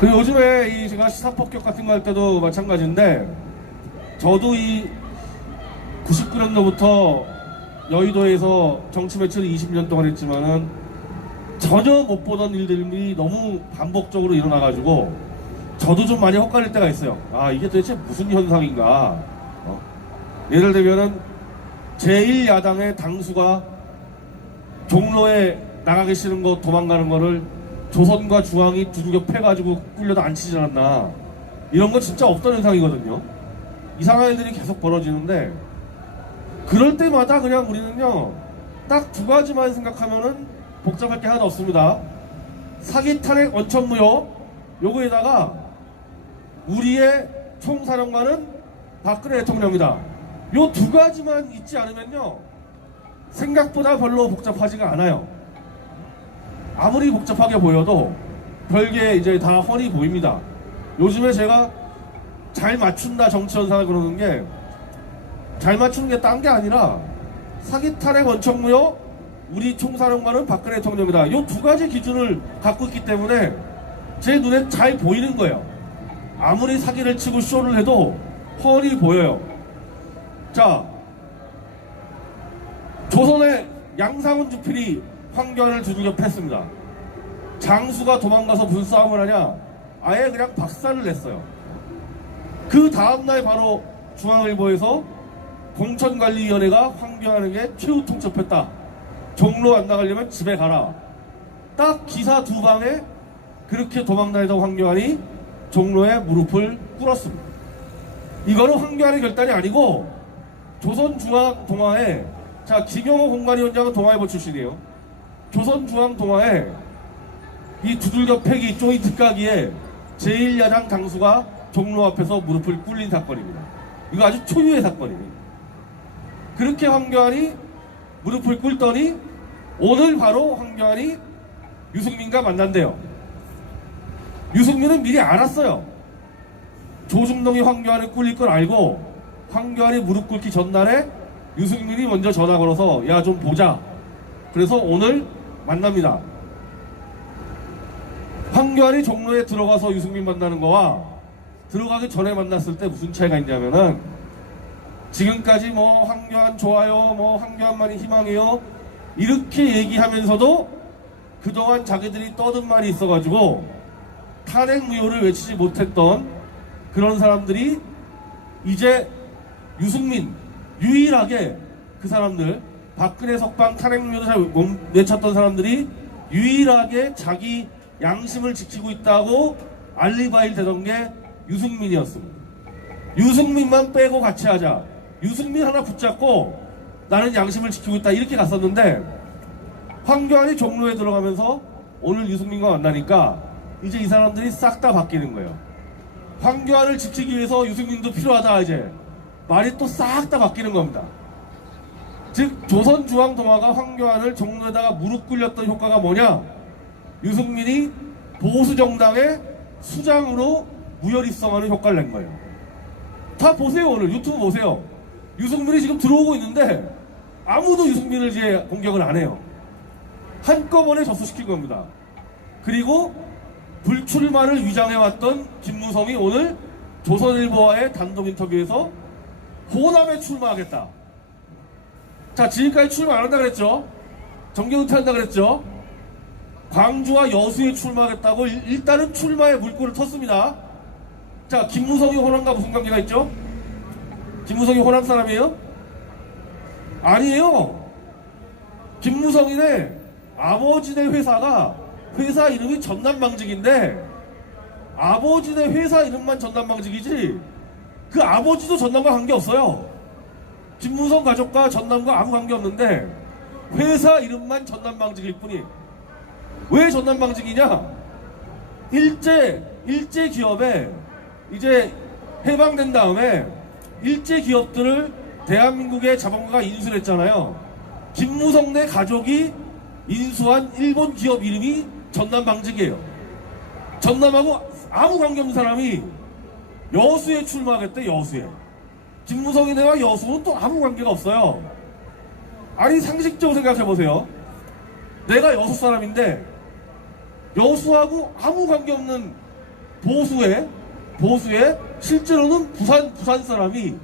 그 요즘에 제가 시사폭격 같은 거 할 때도 마찬가지인데, 저도 이 99년도부터 여의도에서 정치 매체를 20년 동안 했지만은 전혀 못 보던 일들이 너무 반복적으로 일어나가지고 저도 좀 많이 헛갈릴 때가 있어요. 아, 이게 도대체 무슨 현상인가. 예를 들면은 제1야당의 당수가 종로에 나가 계시는 거 도망가는 거를 조선과 중앙이 두들겨 패가지고 끌려도 안 치지 않았나. 이런 거 진짜 없던 현상이거든요. 이상한 일들이 계속 벌어지는데, 그럴 때마다 그냥 우리는요, 딱 두 가지만 생각하면은 복잡할 게 하나도 없습니다. 사기, 탄핵, 원천무효, 요거에다가 우리의 총사령관은 박근혜 대통령이다. 요 두 가지만 있지 않으면요, 생각보다 별로 복잡하지가 않아요. 아무리 복잡하게 보여도 별게 이제 다 훤히 보입니다. 요즘에 제가 잘 맞춘다 정치 현상을 그러는 게, 잘 맞추는 게 딴 게 아니라 사기, 탄핵, 원천무효, 우리 총사령관은 박근혜 대통령이다. 요 두 가지 기준을 갖고 있기 때문에 제 눈에 잘 보이는 거예요. 아무리 사기를 치고 쇼를 해도 훤히 보여요. 자, 조선의 양상훈 주필이 황교안을 두들겨 팼습니다. 장수가 도망가서 무슨 싸움을 하냐? 아예 그냥 박살을 냈어요. 그 다음날 바로 중앙일보에서 공천관리위원회가 황교안에게 최후 통첩했다. 종로 안 나가려면 집에 가라. 딱 기사 두 방에 그렇게 도망다니던 황교안이 종로에 무릎을 꿇었습니다. 이거는 황교안의 결단이 아니고 조선중앙동아회, 자, 김영호 공관위원장은 동아일보 출신이에요. 조선중앙동아회 이 두들겨 패기 조인트 까기에 제1야당 당수가 종로 앞에서 무릎을 꿇린 사건입니다. 이거 아주 초유의 사건입니다. 그렇게 황교안이 무릎을 꿇더니 오늘 바로 황교안이 유승민과 만난대요. 유승민은 미리 알았어요. 조중동이 황교안을 꿇릴 걸 알고 황교안이 무릎 꿇기 전날에 유승민이 먼저 전화 걸어서 야, 좀 보자. 그래서 오늘 만납니다. 황교안이 종로에 들어가서 유승민 만나는 거와 들어가기 전에 만났을 때 무슨 차이가 있냐면은, 지금까지 뭐 황교안 좋아요, 뭐 황교안만이 희망이요, 이렇게 얘기하면서도 그동안 자기들이 떠든 말이 있어가지고 탄핵무효를 외치지 못했던 그런 사람들이 이제 유승민, 유일하게 그 사람들, 박근혜 석방 탄핵무효도 잘 못 외쳤던 사람들이 유일하게 자기 양심을 지키고 있다고 알리바이 되던 게 유승민이었습니다. 유승민만 빼고 같이 하자. 유승민 하나 붙잡고 나는 양심을 지키고 있다, 이렇게 갔었는데, 황교안이 종로에 들어가면서 오늘 유승민과 만나니까 이제 이 사람들이 싹 다 바뀌는 거예요. 황교안을 지키기 위해서 유승민도 필요하다, 이제 말이 또 싹 다 바뀌는 겁니다. 즉 조선중앙동아가 황교안을 종로에다가 무릎 꿇렸던 효과가 뭐냐? 유승민이 보수정당의 수장으로 무혈입성하는 효과를 낸 거예요. 다 보세요. 오늘 유튜브 보세요. 유승민이 지금 들어오고 있는데 아무도 유승민을 이제 공격을 안 해요. 한꺼번에 접수시킨 겁니다. 그리고 불출마를 위장해왔던 김무성이 오늘 조선일보와의 단독 인터뷰에서 호남에 출마하겠다. 자, 지금까지 출마 안 한다 그랬죠? 정계 은퇴한다 그랬죠? 광주와 여수에 출마하겠다고 일단은 출마의 물꼬를 텄습니다. 자, 김무성이 호남과 무슨 관계가 있죠? 김무성이 호남 사람이에요? 아니에요. 김무성이네 아버지네 회사가, 회사 이름이 전남방직인데 아버지네 회사 이름만 전남방직이지 그 아버지도 전남과 관계없어요. 김무성 가족과 전남과 아무 관계없는데 회사 이름만 전남방직일 뿐이에요. 왜 전남방직이냐? 일제 기업에 이제 해방된 다음에 일제 기업들을 대한민국의 자본가가 인수를 했잖아요. 김무성네 가족이 인수한 일본 기업 이름이 전남방직이에요. 전남하고 아무 관계없는 사람이 여수에 출마하겠대. 여수에. 김무성이네와 여수는 또 아무 관계가 없어요. 아니, 상식적으로 생각해보세요. 내가 여수 사람인데 여수하고 아무 관계없는 보수에 실제로는 부산 사람이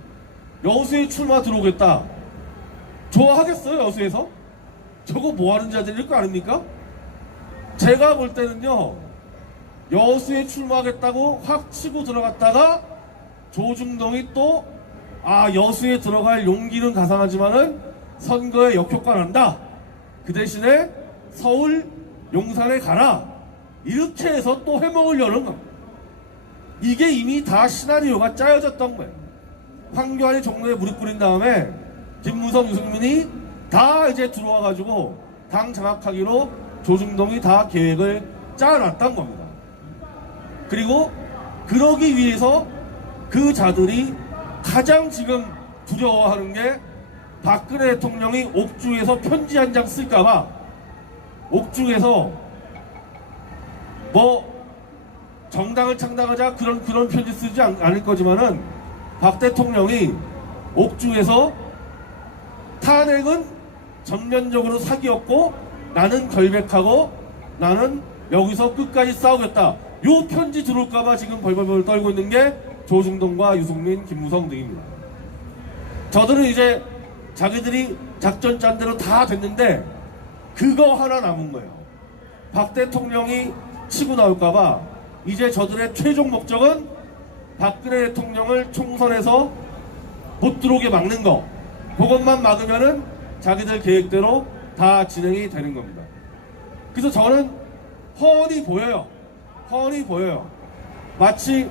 여수에 출마 들어오겠다. 좋아하겠어요, 여수에서? 저거 뭐 하는 자들일 거 아닙니까? 제가 볼 때는요, 여수에 출마하겠다고 확 치고 들어갔다가 조중동이 또 여수에 들어갈 용기는 가상하지만은 선거에 역효과 난다. 그 대신에 서울 용산에 가라. 이렇게 해서 또 해먹을 여는 겁니다. 이게 이미 다 시나리오가 짜여졌던 거예요. 황교안이 종로에 무릎 꿇인 다음에 김무성, 유승민이 다 이제 들어와가지고 당 장악하기로 조중동이 다 계획을 짜놨던 겁니다. 그리고 그러기 위해서 그 자들이 가장 지금 두려워하는 게 박근혜 대통령이 옥중에서 편지 한 장 쓸까봐, 옥중에서 뭐 정당을 창당하자 그런 편지 쓰지 않을 거지만은 박 대통령이 옥중에서 탄핵은 전면적으로 사기였고 나는 결백하고 나는 여기서 끝까지 싸우겠다. 요 편지 들어올까봐 지금 벌벌벌 떨고 있는 게 조중동과 유승민, 김무성 등입니다. 저들은 이제 자기들이 작전 짠 대로 다 됐는데 그거 하나 남은 거예요. 박 대통령이 치고 나올까봐 이제 저들의 최종 목적은 박근혜 대통령을 총선에서 못 들어오게 막는 거. 그것만 막으면은 자기들 계획대로 다 진행이 되는 겁니다. 그래서 저는 훤히 보여요. 마치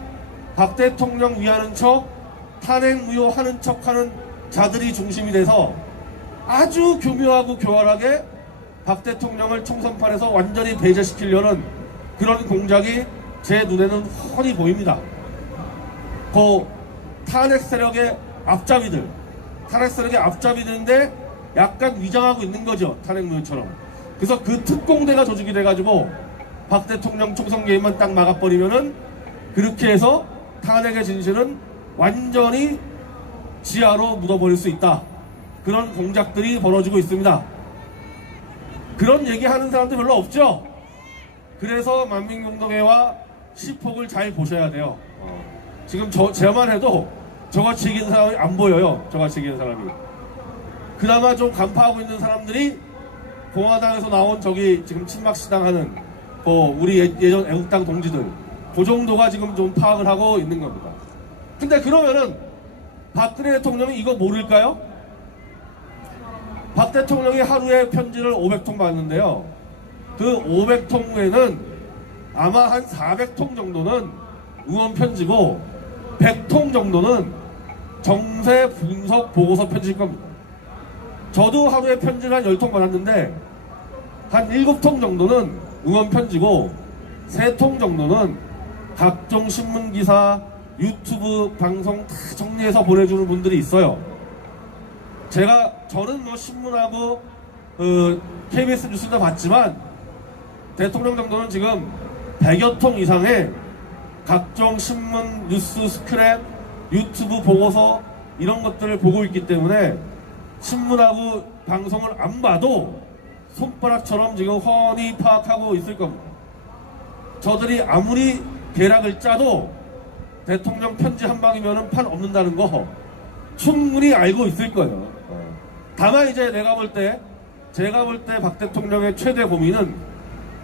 박 대통령 위하는 척, 탄핵 무효하는 척하는 자들이 중심이 돼서 아주 교묘하고 교활하게 박 대통령을 총선판에서 완전히 배제시키려는 그런 공작이 제 눈에는 훤히 보입니다. 그 탄핵 세력의 앞잡이들인데 약간 위장하고 있는 거죠. 탄핵 무효처럼. 그래서 그 특공대가 조직이 돼가지고 박 대통령 총선 개입만 딱 막아버리면은 그렇게 해서 탄핵의 진실은 완전히 지하로 묻어버릴 수 있다. 그런 공작들이 벌어지고 있습니다. 그런 얘기하는 사람들 별로 없죠. 그래서 만민공동회와 시폭을 잘 보셔야 돼요. 지금 제만 해도 저같이 얘기하는 사람이 안 보여요. 저같이 얘기하는 사람이. 그나마 좀 간파하고 있는 사람들이 공화당에서 나온 저기 지금 친박시당하는 우리 예전 애국당 동지들, 그 정도가 지금 좀 파악을 하고 있는 겁니다. 근데 그러면은 박근혜 대통령이 이거 모를까요? 박 대통령이 하루에 편지를 500통 받는데요. 그 500통 후에는 아마 한 400통 정도는 의원 편지고 100통 정도는 정세 분석 보고서 편지일 겁니다. 저도 하루에 편지를 한 10통 받았는데 한 7통 정도는 의원 편지고 3통 정도는 각종 신문기사, 유튜브 방송 다 정리해서 보내주는 분들이 있어요. 저는 뭐 신문하고 KBS 뉴스도 봤지만 대통령 정도는 지금 100여 통 이상의 각종 신문, 뉴스, 스크랩, 유튜브 보고서 이런 것들을 보고 있기 때문에 신문하고 방송을 안 봐도 손바닥처럼 지금 훤히 파악하고 있을 겁니다. 저들이 아무리 계략을 짜도 대통령 편지 한 방이면 판 없는다는 거 충분히 알고 있을 거예요. 다만 이제 제가 볼 때 박 대통령의 최대 고민은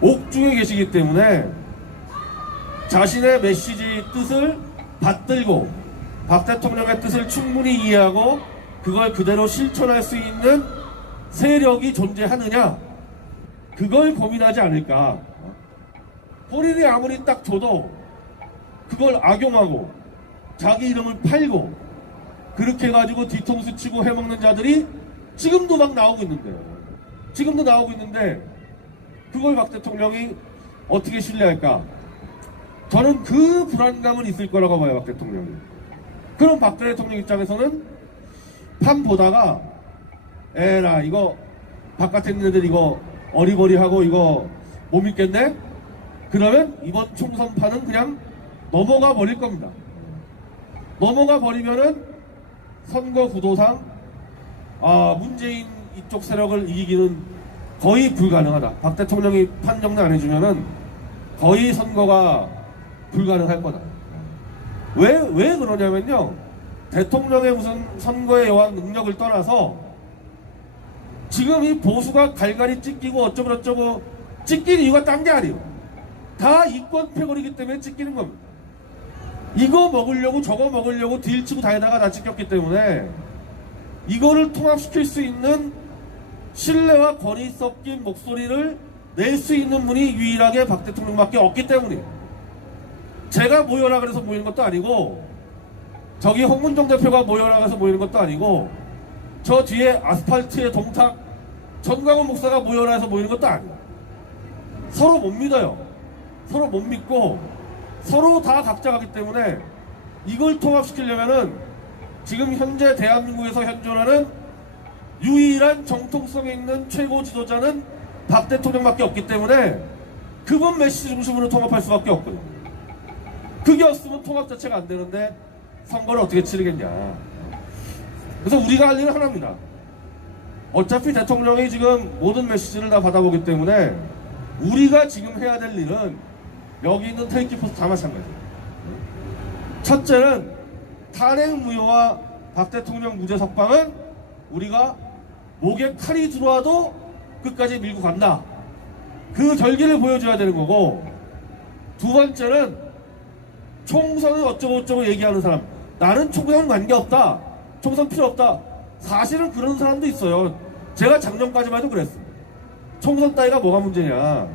옥중에 계시기 때문에 자신의 메시지 뜻을 받들고 박 대통령의 뜻을 충분히 이해하고 그걸 그대로 실천할 수 있는 세력이 존재하느냐, 그걸 고민하지 않을까. 본인이 아무리 딱 줘도 그걸 악용하고 자기 이름을 팔고 그렇게 해가지고 뒤통수 치고 해먹는 자들이 지금도 막 나오고 있는데 그걸 박 대통령이 어떻게 신뢰할까? 저는 그 불안감은 있을 거라고 봐요, 박 대통령이. 그럼 박근혜 대통령 입장에서는 판 보다가 에라 이거 바깥에 있는 애들 이거 어리버리하고 이거 못 믿겠네? 그러면 이번 총선판은 그냥 넘어가 버릴 겁니다. 넘어가 버리면은 선거 구도상 문재인 이쪽 세력을 이기기는 거의 불가능하다. 박 대통령이 판정도 안 해주면은 거의 선거가 불가능할 거다. 왜 그러냐면요. 대통령의 무슨 선거에 여한 능력을 떠나서 지금 이 보수가 갈갈이 찢기고 어쩌고 찢기는 이유가 딴 게 아니에요. 다 이권 패거리기 때문에 찢기는 겁니다. 이거 먹으려고 저거 먹으려고 딜 치고 다니다가 다 찢겼기 때문에 이거를 통합시킬 수 있는 신뢰와 권위 섞인 목소리를 낼 수 있는 분이 유일하게 박 대통령밖에 없기 때문에 제가 모여라 그래서 모이는 것도 아니고 저기 홍문종 대표가 모여라 그래서 모이는 것도 아니고 저 뒤에 아스팔트의 동탁 전광훈 목사가 모여라 해서 모이는 것도 아니에요. 서로 못 믿어요. 서로 못 믿고 서로 다 각자 가기 때문에 이걸 통합시키려면은 지금 현재 대한민국에서 현존하는 유일한 정통성이 있는 최고 지도자는 박 대통령밖에 없기 때문에 그분 메시지 중심으로 통합할 수밖에 없거든요. 그게 없으면 통합 자체가 안 되는데 선거를 어떻게 치르겠냐. 그래서 우리가 할 일은 하나입니다. 어차피 대통령이 지금 모든 메시지를 다 받아보기 때문에 우리가 지금 해야 될 일은 여기 있는 테이키포스 다 마찬가지예요. 첫째는 탄핵 무효와 박 대통령 무죄 석방은 우리가 목에 칼이 들어와도 끝까지 밀고 간다. 그 결기를 보여줘야 되는 거고, 두 번째는 총선은 어쩌고 얘기하는 사람, 나는 총선 관계없다, 총선 필요 없다. 사실은 그런 사람도 있어요. 제가 작년까지만 해도 그랬어요. 총선 따위가 뭐가 문제냐.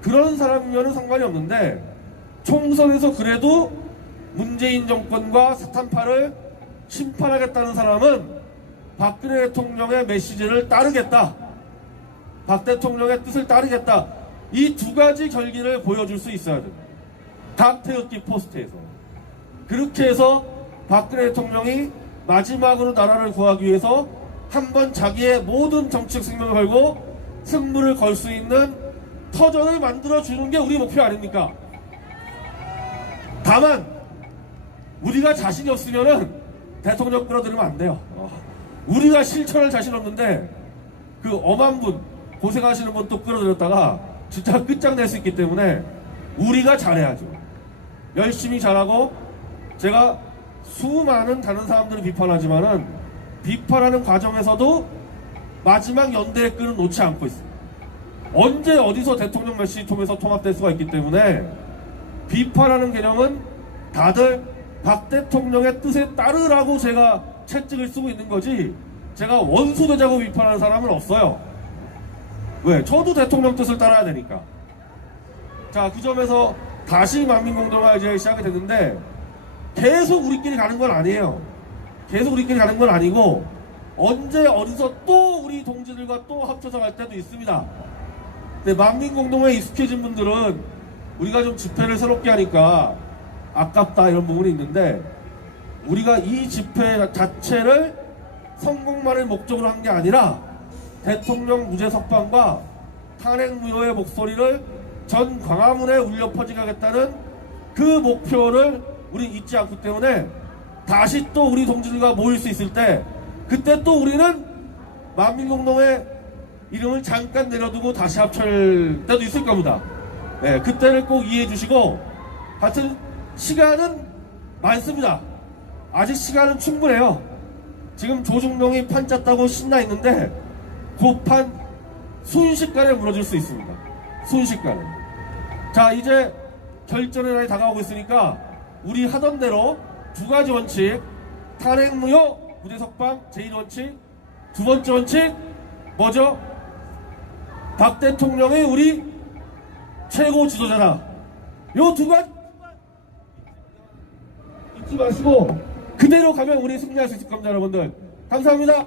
그런 사람이면 상관이 없는데 총선에서 그래도 문재인 정권과 사탄파를 심판하겠다는 사람은 박근혜 대통령의 메시지를 따르겠다, 박 대통령의 뜻을 따르겠다, 이 두 가지 결기를 보여줄 수 있어야 됩니다. 각 태극기 포스트에서. 그렇게 해서 박근혜 대통령이 마지막으로 나라를 구하기 위해서 한번 자기의 모든 정치적 생명을 걸고 승부를 걸 수 있는 터전을 만들어주는 게 우리 목표 아닙니까? 다만 우리가 자신이 없으면은 대통령 끌어들이면 안 돼요. 우리가 실천할 자신 없는데 그 엄한 분, 고생하시는 분 또 끌어들였다가 진짜 끝장낼 수 있기 때문에 우리가 잘해야죠. 열심히 잘하고, 제가 수많은 다른 사람들을 비판하지만은 비판하는 과정에서도 마지막 연대의 끈은 놓지 않고 있습니다. 언제 어디서 대통령 메시지 통해서 통합될 수가 있기 때문에 비판하는 개념은 다들 박 대통령의 뜻에 따르라고 제가 채찍을 쓰고 있는 거지, 제가 원수되자고 비판하는 사람은 없어요. 왜? 저도 대통령 뜻을 따라야 되니까. 자, 그 점에서 다시 만민공동화 이제 시작이 됐는데 계속 우리끼리 가는 건 아니에요. 계속 우리끼리 가는 건 아니고 언제 어디서 또 우리 동지들과 또 합쳐서 갈 때도 있습니다. 근데 만민공동회에 익숙해진 분들은 우리가 좀 집회를 새롭게 하니까 아깝다 이런 부분이 있는데, 우리가 이 집회 자체를 성공만을 목적으로 한 게 아니라 대통령 무죄 석방과 탄핵 무효의 목소리를 전 광화문에 울려 퍼지게 하겠다는 그 목표를 우리 잊지 않기 때문에 다시 또 우리 동지들과 모일 수 있을 때, 그때 또 우리는 만민공동회 이름을 잠깐 내려두고 다시 합칠 때도 있을 겁니다. 네, 그때를 꼭 이해해 주시고, 하여튼 시간은 많습니다. 아직 시간은 충분해요. 지금 조중동이 판 짰다고 신나 있는데 그 판 순식간에 무너질 수 있습니다. 순식간에. 자, 이제 결전의 날이 다가오고 있으니까 우리 하던 대로 두 가지 원칙, 탄핵 무효, 무죄 석방, 제1원칙. 두 번째 원칙 뭐죠? 박 대통령이 우리 최고 지도자다. 요 두 가지 잊지 마시고 그대로 가면 우리 승리할 수 있을 겁니다, 여러분들. 감사합니다.